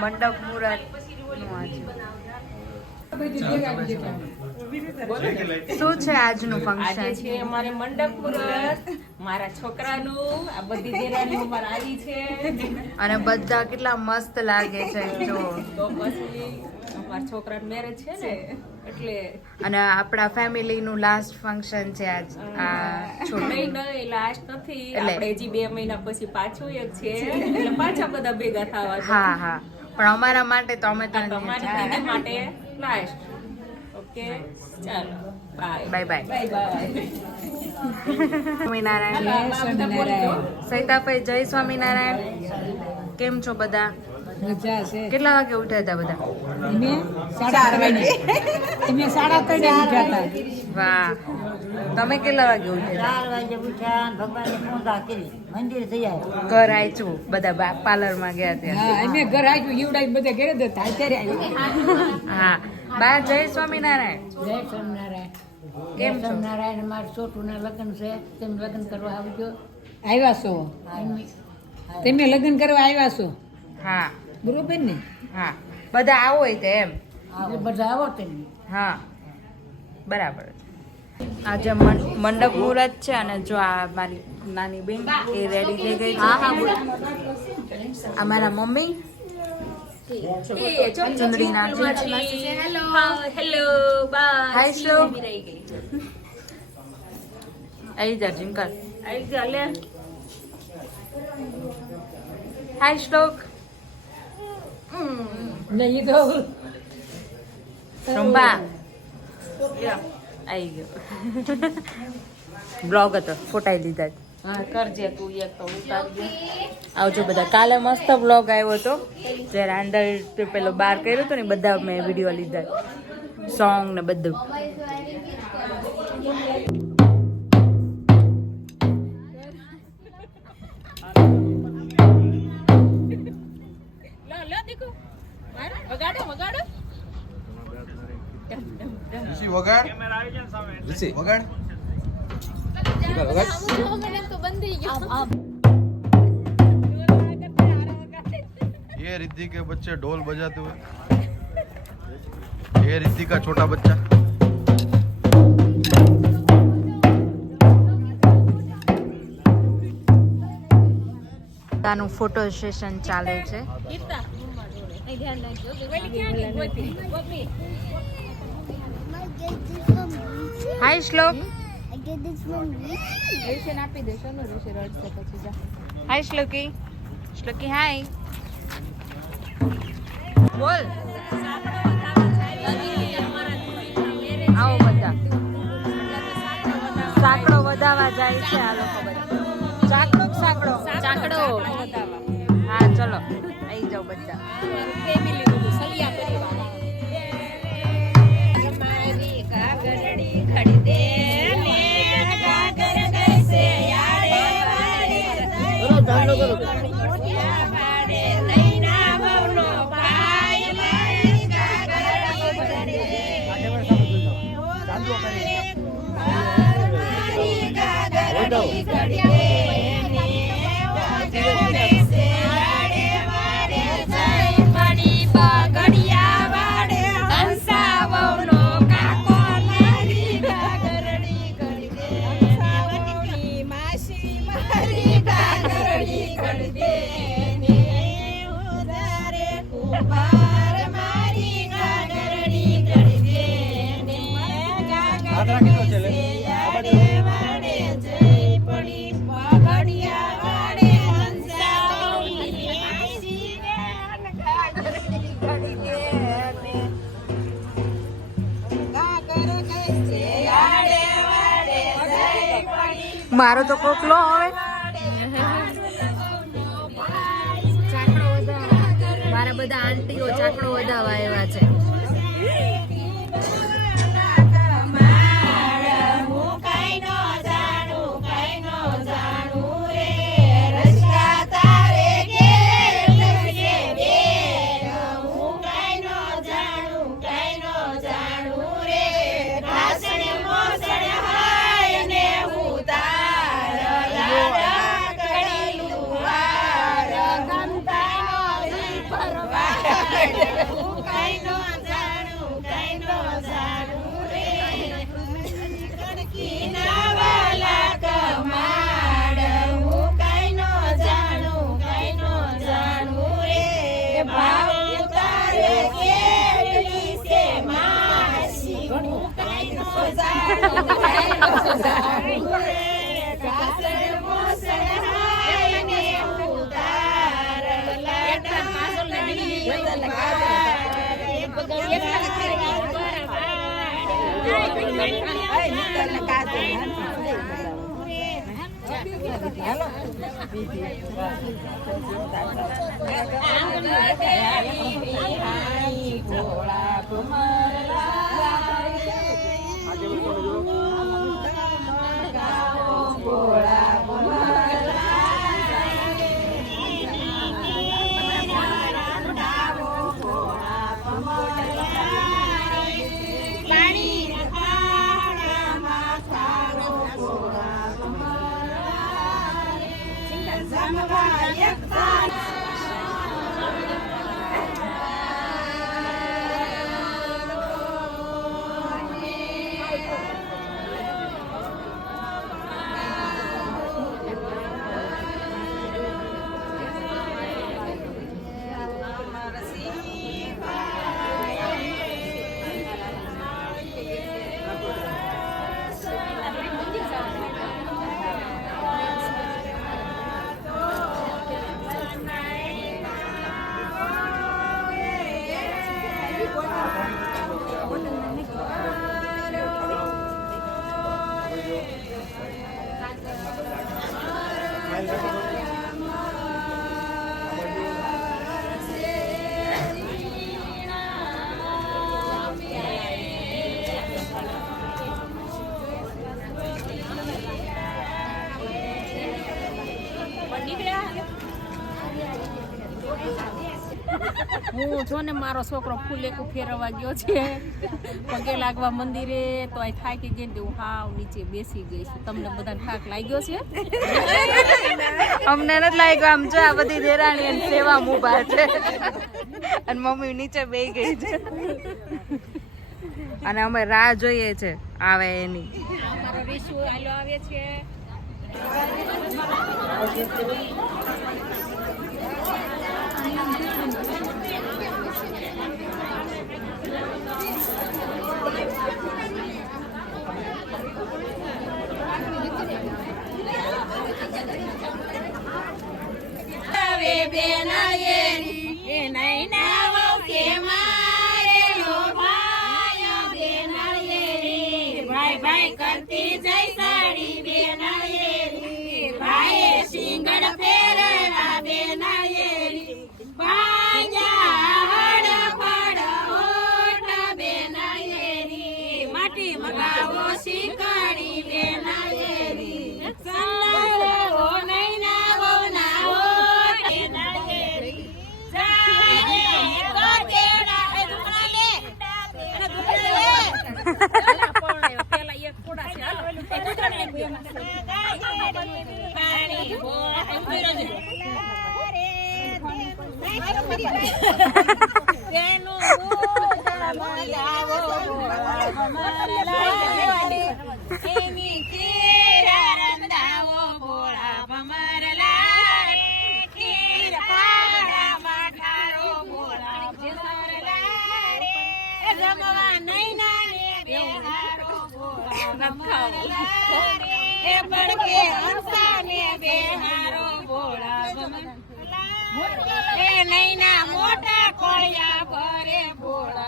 મંડપ મુહૂર્ત શું છે આજનું ફંક્શન? છે અમારે મંડપ મુહૂર્ત, મારા છોકરાનું. આ બધી દેરાણીઓ મારા આવી છે અને બધા કેટલા મસ્ત લાગે છે જો. તો પછી અમારા છોકરાનું મેરેજ છે ને એટલે. અને આપણા ફેમિલી નું લાસ્ટ ફંક્શન છે આજ. નહીં લાસ્ટ નથી, આપણે હજી 2 મહિના પછી પાછું એક છે એટલે પાછા બધા ભેગા થવા છે. હા હા, પણ અમારા માટે તો અમે તમારી દીદી માટે લાસ્ટ. ઓકે ચાલો bye bye bye. Bye bye. Swaminarayan. Saitabhai જય સ્વામિનારાયણ. કેમ છો બધા? મજા છે. કેટલા વાગે ઉઠ્યા હતા બધા? અમે 4:30 વાગે. અમે 3:30 ઉઠ્યા હતા. વાહ, તમે કેટલા વાગે ઉઠ્યા? 4 વાગે ઉઠ્યા, ભગવાનની પૂજા કરી, મંદિર થઈ આવ્યા. ઘર આયચું બધા પાર્લર માં ગયા ત્યાં. હા, અમે ઘર આવ્યું ઈવડાઈ બધા ઘરે જ હતા. અત્યારે આવ્યું. હા બા જય સ્વામિનારાયણ. જય સ્વામિનારાયણ. કેમ છો? સ્વામિનારાયણ. મારા છોટુના લગ્ન છે, તેમ લગ્ન કરવા આવજો. આવ્યા છો તમે લગ્ન કરવા આવ્યા છો હા બરોબર ને? હા, બધા આવો હોય તે એમ. બધા આવો તેમ. હા બરાબર. આજે મંડપ મુહૂર્ત છે અને જો આ મારી નાની બેન એ રેડી થઈ ગઈ છે. આ મારા મમ્મી ચુંદડી નાખી. Hello by. હાય શ્લોક. આવી જા જીંકર. આવી જા લે. હાય શ્લોક. નહીં તો રંભા આવી ગયો. બ્લોગ હતો, ફોટાઈ લીધા. હા કરજે તું એક તો ઉતારજે. આવજો બધા. કાલે મસ્ત બ્લોગ આવ્યો હતો જ્યારે અંદર પેલો બાર કર્યો હતો ને બધા મેં વિડીયો લીધા, સોંગ ને બધું. વગાડો વગાડો. વગાડ વગાડ. ये रिद्धि के बच्चे ढोल बजाते हुए, ये रिद्धि का छोटा बच्चा. તાનું ફોટો સેશન ચાલે છે. હાય શ્લોક. હાય શ્લોકી. શ્લોકી હાય બોલ. આવો બધા. સાંકડો વધાવા જાય છે આ લોકો બધા. ચાકડો સાંકડો ચાકડો. હા ચલો આવી જાઓ બધા. ફેમિલી બધું સલિયા પરિવાર. મારી કાગરડી ખડી દે ને કાગર ગઈસે યારે વારે. ચાલો કરો. મોટિયા પાડે લઈના બવનો ભાઈ મારી કાગરડી ખડી દે. મારી કાગરડી ખડી દે. મારો તો કોકલો હવે મારા બધા આંટીઓ ચાકડો વધાવા આવ્યા છે. હું જો ને મારો છોકરો ફૂલેકું ફેરવવા ગયો છે પગે લાગવા મંદિરે તો આ થાકી ગઈ ને હું હાવ નીચે બેસી ગઈ છું. તમને બધાને થાક લાગ્યો છે? અમને નથી લાગ્યું. આમ જો આ બધી દેરાણી અને સેવા ઊભા છે અને મમ્મી નીચે બેસી ગઈ છે અને અમે રાહ જોઈએ છે આવે એની. મારો રીશુ આલો આવે છે. ભાઈ કરતી જય સાડી બેનાયેરી ભાઈ સિંગડ ફેરવા બેનાયેરી ભાજા હડ ફડ ઓટ બેનાયેરી માટી મગાવો શીકડી બેનાયેરી સંદાવો નૈના વો ના ઓટ બેનાયેરી જાય કોટેડા એ દુકડા લે અને દુકડા લે મોટા કોળિયા ભરે ભોળા